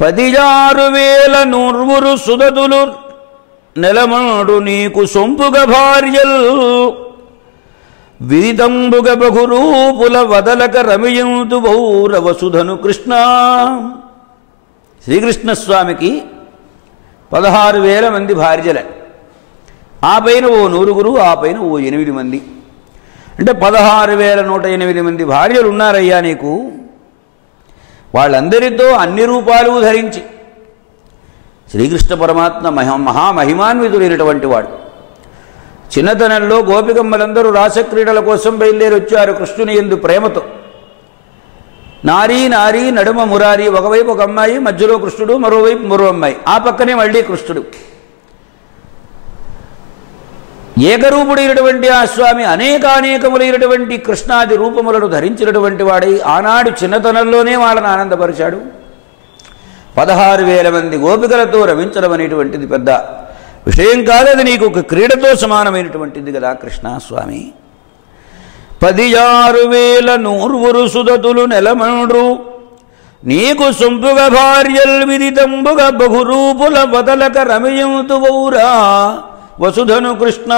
పదియారు వేల నూర్వురు సుదతులు నెలమాడు నీకు సొంపుగ భార్యలు. విదితంబుగ బహురూపుల వదలక రమియంతు వౌరవసుధను కృష్ణ. శ్రీకృష్ణస్వామికి పదహారు వేల మంది భార్యలే. ఆ పైన ఓ నూరుగురు ఆ పైన ఓ ఎనిమిది మంది. అంటే పదహారు వేల నూట ఎనిమిది మంది భార్యలు ఉన్నారయ్యా నీకు వాళ్ళందరితో అన్ని రూపాలు ధరించి శ్రీకృష్ణ పరమాత్మ మహ మహామహిమాన్వితుడైనటువంటి వాడు చిన్నతనంలో గోపికమ్మలందరూ రాసక్రీడల కోసం బయలుదేరి వచ్చారు కృష్ణుని ఎందు ప్రేమతో నారీ నారీ నడుమ మురారి ఒకవైపు ఒక అమ్మాయి మధ్యలో కృష్ణుడు మరోవైపు మరో అమ్మాయి ఆ పక్కనే మళ్ళీ కృష్ణుడు ఏకరూపుడైనటువంటి ఆ స్వామి అనేకానేకములైనటువంటి కృష్ణాది రూపములను ధరించినటువంటి వాడై ఆనాడు చిన్నతనంలోనే వాళ్ళని ఆనందపరిచాడు. పదహారు వేల మంది గోపికలతో రమించడం అనేటువంటిది పెద్ద విషయం కాదది నీకు ఒక క్రీడతో సమానమైనటువంటిది కదా కృష్ణస్వామి పదియారు వేల నూర్వురు సుదతులు నెలమండ్రు నీకు సొంపుగ భార్యల్ విదితంబుగ బహురూపుల వదలక రమయంతు వౌరా వసుధను కృష్ణ